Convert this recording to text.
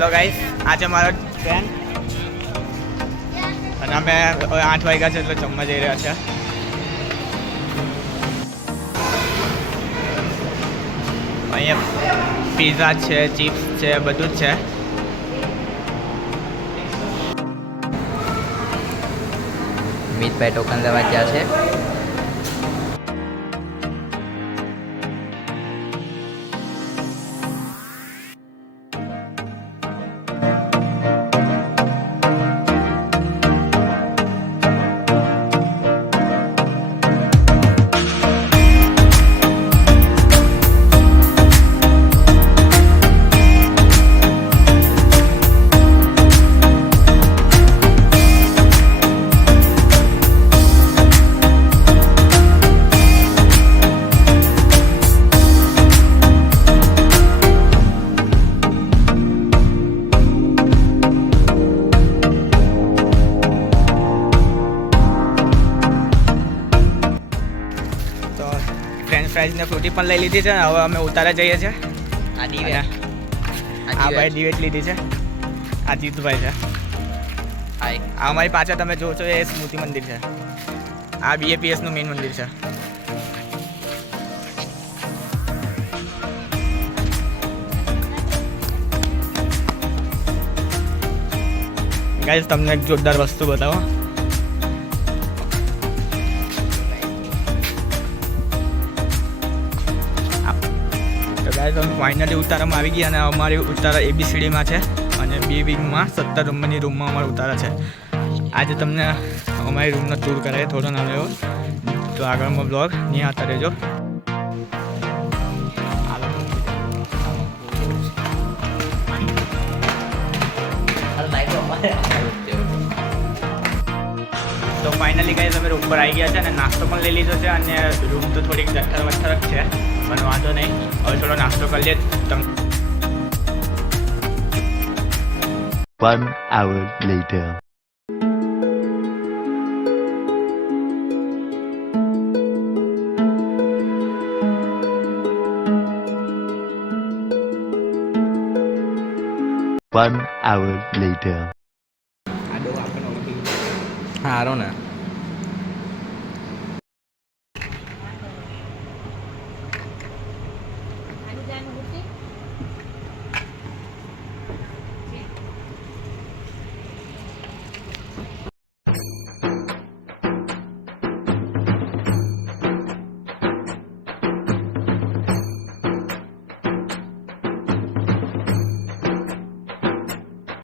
Hello guys, આજે મારો train અને અમે 8 વાગ્યા છે એટલે જમવા જઈ રહ્યા છે. અહીંયા પીઝા છે, ચિપ્સ છે, બધું જ છે. મિતભાઈ ટોકન લેવા ગયા છે. ફ્રેન્ચ ફ્રાઈઝ ને ફ્રૂટી પણ લઈ લીધી છે. હવે અમે ઉતારા જઈએ છીએ. આ ભાઈ દિવેટ લીધી છે. આ જીતુભાઈ છે. આ અમારી પાછળ તમે જો છો એ સ્મૃતિ મંદિર છે. આ BAPS નું મેઇન મંદિર છે. ગાઈસ તમને એક જોરદાર વસ્તુ બતાવો. તમે ફાઇનલી ઉતારામાં આવી ગયા અને અમારી ઉતારા ABCDમાં છે અને B વિંગમાં 17 નંબરની રૂમમાં અમારો ઉતારા છે. આજે તમને અમારી રૂમનો ટૂર કરાય થોડો નાનો એવો, તો આગળનો બ્લોગ નિહાળતા રહેજો. તો ફાઇનલી ગાઈસ અમે રૂમ પર આવી ગયા છે અને નાસ્તો પણ લઈ લીધો છે અને રૂમ તો થોડીક જઠ્ઠર વઠ્ઠર જ છે પણ વાંધો નહીં. હવે થોડો નાસ્તો કરી લે. 1 hour later. One hour later. હારો ને